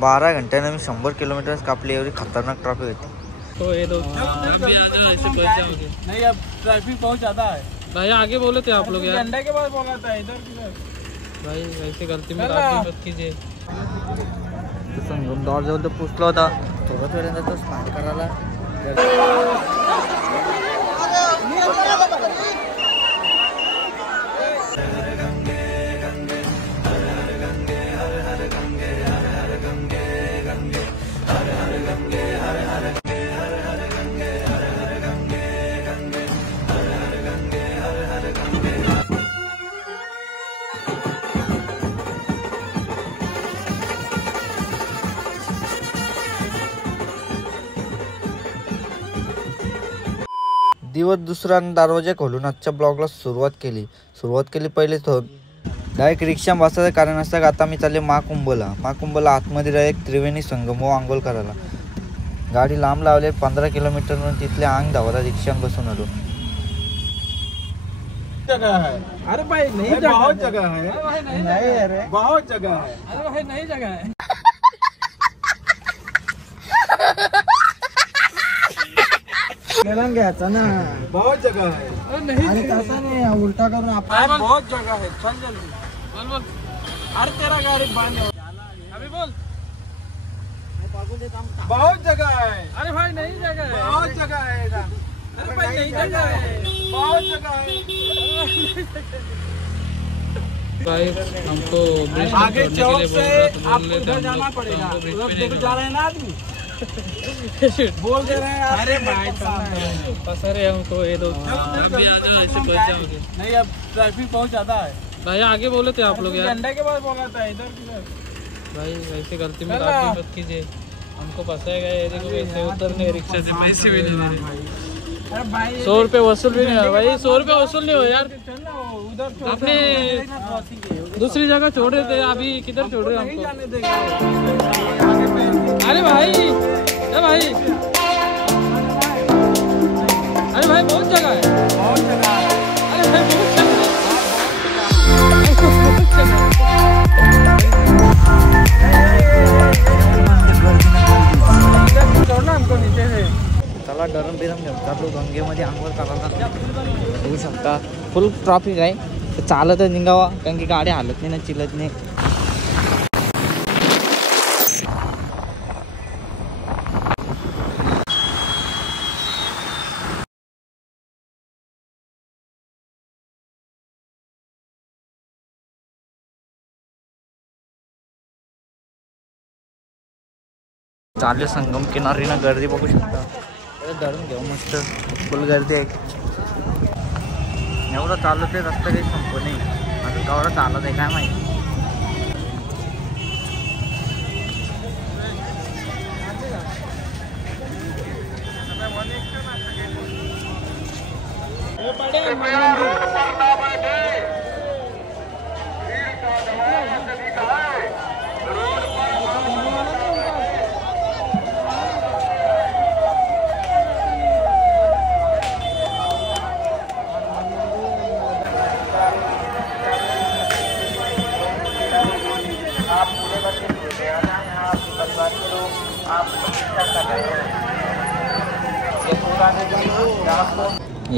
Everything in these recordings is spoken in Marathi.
12 घंटे में 100 किलोमीटर कापली, एवढी खतरनाक ट्रैफिक होती। तो ये दो ऐसे बच जाओगे। नहीं, अब ट्रैफिक बहुत ज्यादा है भाई। आगे बोले थे आप लोग यार, झंडे के बाद बोला था इधर किधर। भाई वैसे गलती में मत कीजिए। तो संगम दौर जवळ पोचलो होता, थोडंच वेळानंतर तो स्नान करायला दिवस दुसरा दरवाजा खोलून आजच्या ब्लॉगला सुरुवात केली पहिले तो डायरेक्ट रिक्षा बसायचं कारण असतं का आता मी चालले महाकुंभला आतमध्ये डायरेक्ट त्रिवेणी संगम आंघोळ करायला। गाडी लांब लावले 15 किलोमीटर म्हणून तिथले आंग धावायला रिक्षा बसून आलो। जगह है, अरे भाई नहीं, बहुत जगह है, नहीं अरे बहुत जगह है, अरे भाई नहीं जगह है। घ्यायचा ना, बहुत जगह है। अरे तसा नहीं, उल्टा करून आपण बहुत जगह है, चल जल्दी बोल। अरे तेरा गाड़ी बंद है अभी, बोल। बहुत जगह है, अरे भाई नहीं जगह है, बहुत जगह है, अरे भाई नहीं जगह है, बहुत जगह है। भाई हमको आगे चौक से आपको उधर जाना पड़ेगा, उधर जा रहे हैं ना आदमी। बोल दे रहे हैं अरे भाई पसर है हमको ये दो ऐसे बच जाओगे। नहीं, अब ट्रैफिक बहुत ज्यादा है भाई। आगे बोले थे आप लोग यार, झंडे के बाद बोला था इधर किधर। भाई वैसे गलती में मत कीजिए, हमको फंसाएगा ये। देखो वैसे उतरने रिक्शा से पैसे भी नहीं दे रहे। 100 रुपये वसूल भी नहीं है भाई, 100 रुपये वसूल नहीं हो यार। आपने दूसरी जगह छोड़ रहे थे, अभी किधर छोड़ रहे हैं हमको? अरे भाई, अरे भाई, अरे भाई बहुत जगह है, बहुत जगह है, अरे भाई बहुत जगह है। छोड़ना हमको नीचे से। चला डरम बिरम चालू गंगेमध्ये आंघोळ करायला। बघू शकता फुल ट्रॅफिक आहे, तर चालतच निघावा कारण की गाडी हालत नाही ना, चिलत नाही। चालले संगम किनारी ना, गर्दी बघू शकता। धरून घेऊ मस्त, फुल गर्दी आहे। एवढं चालत आहे, रस्ता काही संपू नाही अजून, केवढं चालत आहे काय माहिती।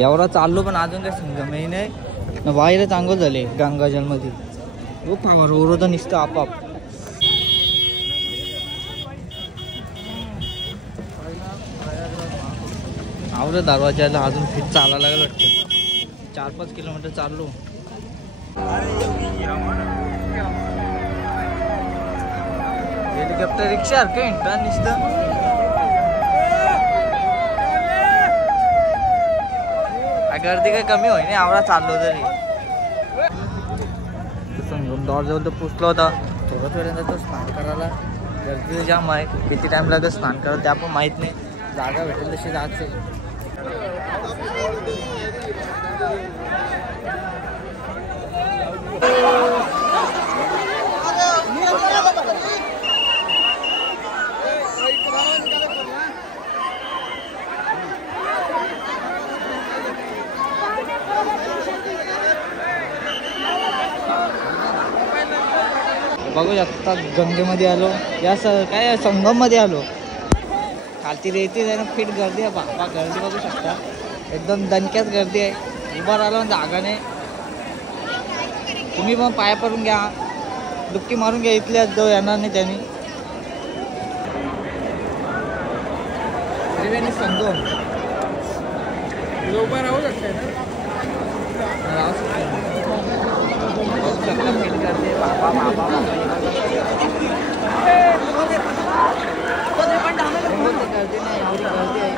एवढा चाललो पण अजून काय संगमही नाही ना, बाहेरच आंघोळ झाले गंगाजल मध्ये। हो पावर ओरडतं निसतं आपाप। आवडं दरवाजाला अजून फिट चालायला लागलं वाटतं, 4-5 किलोमीटर चाललो। हेलिकॉप्टर रिक्षा काय इंटा निसतं। गर्दी काही कमी होई नाही, आवडा चाललो तरी। संगम दौर जवळ पोचलो होता, थोडंच वेळानंतर तो स्नान करायला गर्दी जाम आहे। किती टाइम लागेल स्नान करायला ते आपण माहीत नाही, जागा भेटेल तशी जायचं। बघू बघू शकता गंगेमध्ये आलो, या काय संगममध्ये आलो. खालती रेती आहे ना, फिट गर्दी आहे बाबा. गर्दी बघू शकता, एकदम दणक्यात गर्दी आहे. उभा राहिलो जागा नाही. तुम्ही पण पाया पडून घ्या, डुबकी मारून घ्या. इथल्या जो येणार नाही त्यांनी. त्रिवेणी संगम उभा राहू शकते ना, राहू शकते. फिट गर्दी आहे बाबा बाबा बाबा. गर्दी नाही, एवढी गर्दी आहे.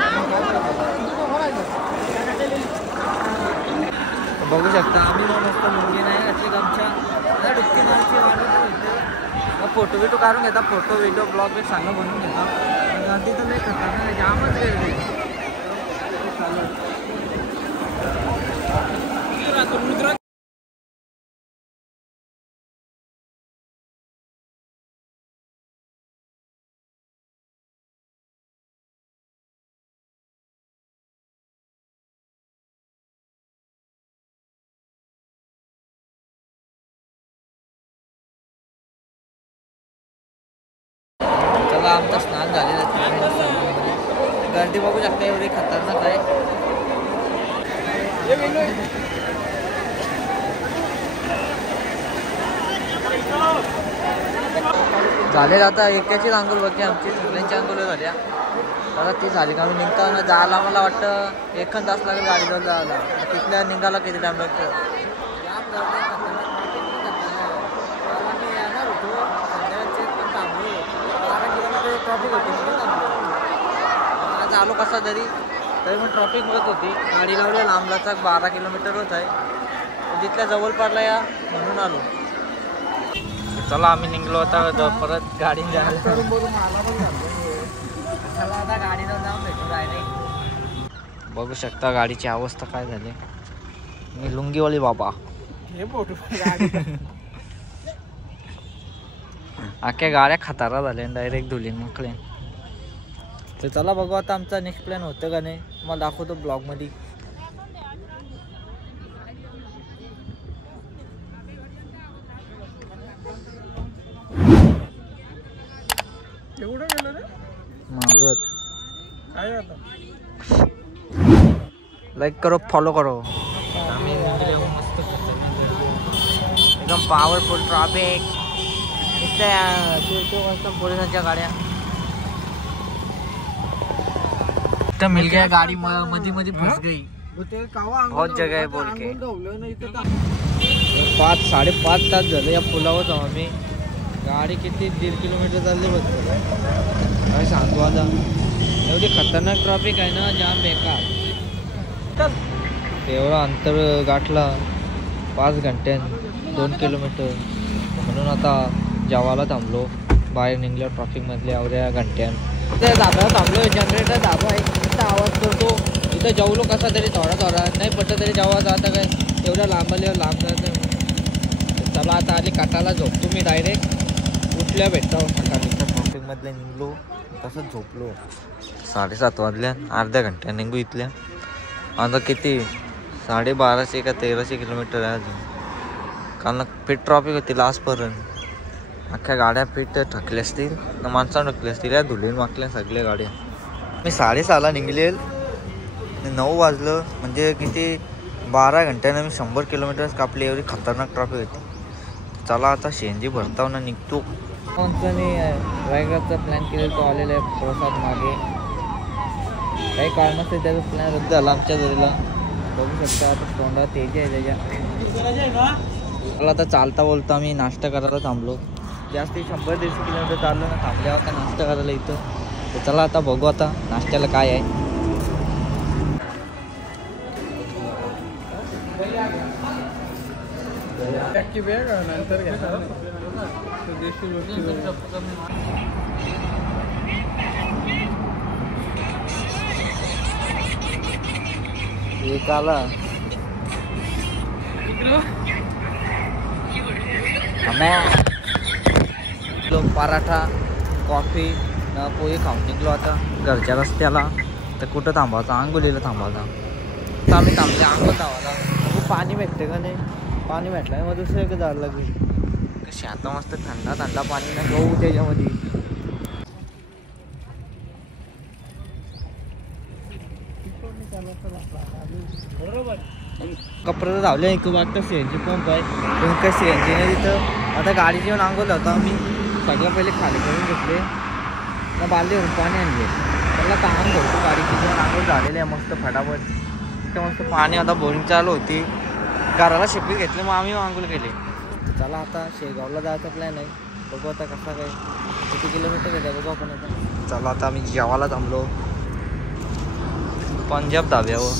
बघू शकता आम्ही मस्त मुलगी नाही अशी गमच्या डुबकी मारची वाढवतो. फोटो बिटो काढून घेता, फोटो व्हिडिओ ब्लॉग बी चांगलं बनवून घेता. गर्दी तर लई खतरनाक, जामच गर्दी. चला आमचं स्नान झालेलं आहे. गर्दी बघू शकता एवढी खतरनाक आहे. झाले आता एकाचीच अंघोळ बाकी, आमची सगळ्यांची अंघोळ झाल्या. आता ती झाली का मी निघताना जायला मला वाटतं 1 तास लागेल गाडीवर जायला. तिथल्या निघायला किती टाईम लागतो. ट्रॉफिक होती आज आलो कसा तरी पण ट्रॉफिक होत होती. गाडी लावली लांबलाचा 12 किलोमीटर होत आहे. जिथल्या जवळ पडला या म्हणून आलो. चला आम्ही निघलो आता परत गाडी जायला. चला आता गाडीला जाऊन भेटू डायरेक्ट. बघू शकता गाडीची अवस्था काय झाली. मी लुंगीवाली बाबा हे फोटो अख्ख्या गाड्या खतारा झाल्या डायरेक्ट धुलीन मोकळे. तर चला बघू आता आमचा नेक्स्ट प्लॅन होतं का नाही, मला दाखवतो ब्लॉगमध्ये. एवढं गेलं रे माझं काय आता. लाईक करो, फॉलो करो. एकदम पॉवरफुल ट्रॅफिक. पोलिसांच्या गाड्या तो मिल गया. गाड़ी मधी मधी फंस गई. बहुत जगह है बोल के. 5-5.5 तास झाले या पुलावर जाऊ आम्ही. गाडी किती 1.5 किलोमीटर चालली बघ. काय सांगू आता, एवढी खतरनाक ट्रॅफिक आहे ना, जाम बेकार. एवढा अंतर गाठला 5 घंट्यात 2 किलोमीटर. म्हणून आता जेवायला थांबलो. बाहेर निघलो ट्रॅफिकमधल्या एवढ्या घंट्यान. इथं धाब्यावर थांबलो. जनरेटर धाबा आहे, इथं आवाज करतो. इथं जेवलो कसा तरी थोडा नाही पटलं तरी जेव्हा आता काय एवढ्या लांब जायचं. चला आता आली काटाला झोपतो मी डायरेक्ट. उठल्या भेटतो सकाळी. ट्रॅफिकमधल्या निघलो तसंच झोपलो. 7:30 वाजल्या. अर्ध्या घंट्या निघू इथल्या. आता किती 12.5 का 1300 किलोमीटर आहे अजून. कारण फिट ट्रॉफिक होती लास्टपर्यंत. अख्ख्या गाड्या फिट ठकल्या असतील ना, माणसानं ठकल्या असतील. या धुलीन मागल्या सगळ्या गाड्या. मी 6:30 निघलेल. 9 वाजलं म्हणजे किती 12 घंट्यानं मी 100 किलोमीटर कापली. एवढी खतरनाक ट्रॉफिक होती. चला आता CNG भरताना निघतो. रायगडचा प्लॅन केलेला तो आलेला आहे प्रसाद मागे. काही कारणास्तव त्याचा प्लॅन रद्द झाला आमच्या घरीला. बघू शकता आता तोंडात तेज आहे त्याच्या. मला आता चालता बोलता मी नाश्ता करायला थांबलो. जास्ती 100-150 किलोमीटर चाललो ना, थांबल्यावर आता नाश्ता करायला इथं. तर चला आता बघू आता नाश्त्याला काय आहे. नंतर एक आला पराठा कॉफी पोहे खाऊन निघलो आता घरच्या रस्त्याला. तर कुठं थांबायचं, आंघोलीला थांबायचा. तर आम्ही थांबले आंघोळ धावायला. पाणी भेटते का नाही, पाणी भेटलं मग दुसरं एक जायला लागेल. अशी आता मस्त थंडा थंडा पाणी ना गहू त्याच्यामध्ये. कपडे तर धावले एक वाटतं सीएनजी पंप आहे पण काय सीएनजी नाही तिथं. आता गाडी जेवण अंघोल होता आम्ही सगळं पहिले खाली करून घेतले मग बालदीवरून पाणी आणले. त्याला काम करतो गाडीची जेवण अंघोळ झालेले आहे मस्त फटाफट. तिथं मस्त पाणी आता बोरिंग चालू होती. घराला शिपी घेतले मग आम्ही अंघोळ केले. चला आता शेगावला जायचा प्लॅन आहे. बघू आता कसा काय किती किलोमीटर आहे बघू आपण आता. चला आता आम्ही जेवायला थांबलो पंजाब धाब्यावर.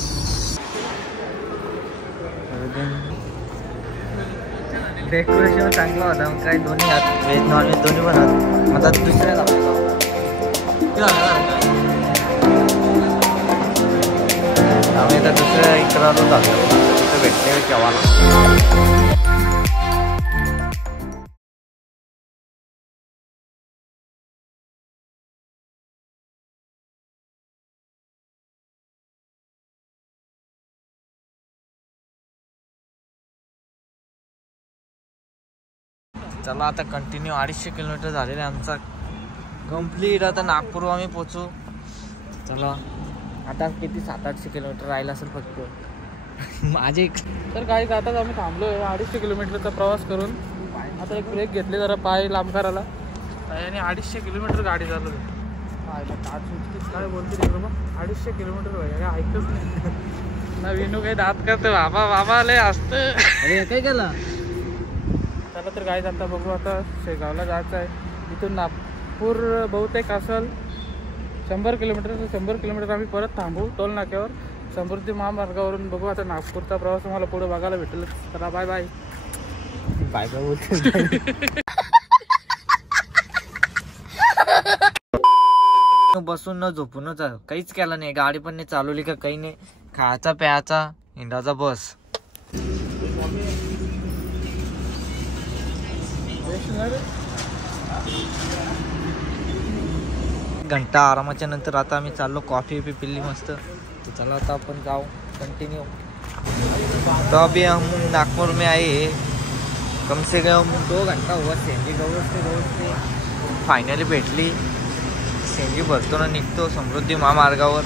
डेकोरेशन चांगलं होतं मग काही दोन्ही हात व्हेज नॉनव्हेज दोन्ही पण हात. आता दुसऱ्या आम्ही आता दुसऱ्या इकडं जातो तिथं भेटले जेवायला. चला आता कंटिन्यू 250 किलोमीटर झालेले आमचा कंप्लीट. आता नागपूर आम्ही पोचू. चला आता किती 700-800 किलोमीटर राहिला असेल फक्त माझे. तर काही आताच आम्ही थांबलो आहे 250 किलोमीटरचा प्रवास करून. आता एक ब्रेक घेतले जरा पाय लांब करायला आणि 250 किलोमीटर गाडी चालवली. काय बोलते रे बाबा 250 किलोमीटर काय ऐकतच नाही ना. विनू काही दात करतो बाबा बाबा लय असतं. अरे काय केलं. चला तर काय आता बघू. आता शेगावला जायचं आहे. इथून नागपूर बहुतेक असेल 100 किलोमीटर. 100 किलोमीटर आम्ही परत थांबू टोल नाक्यावर समृद्धी महामार्गावरून. बघू आता नागपूरचा प्रवास तुम्हाला पुढे बघायला भेटेल. चला बाय बाय. बाय बाय बोलतो. बसून न झोपूनच काहीच केलं नाही. गाडी पण नाही चालवली का काही नाही. खायचा प्यायचा हिंडाचा बस. घंटा आरामाच्या नंतर आता आम्ही चाललो. कॉफी पिल्ली मस्त. तो चला आता अपन जाओ कंटिन्यू. तो अभी हम नागपुर में आए कम से कम 2 घंटा हुआ. सीएनजी गवळते फायनली भेटली. सीएनजी भरतो ना निघतो समृद्धी महामार्गावर.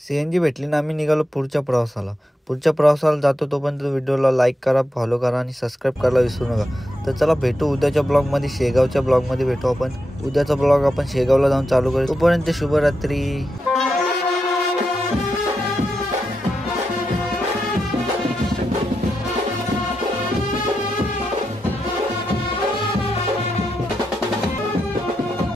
सीएनजी भेटली ना आम्ही निघालो पुढच्या प्रवासाला. पुढच्या प्रवासाला जातो तोपर्यंत व्हिडिओला लाईक करा, फॉलो करा आणि सबस्क्राईब करायला विसरू नका. तर चला भेटू उद्याच्या ब्लॉगमध्ये. शेगावच्या ब्लॉगमध्ये भेटू आपण. उद्याचा ब्लॉग आपण शेगावला जाऊन चालू करू. तोपर्यंत शुभरात्री.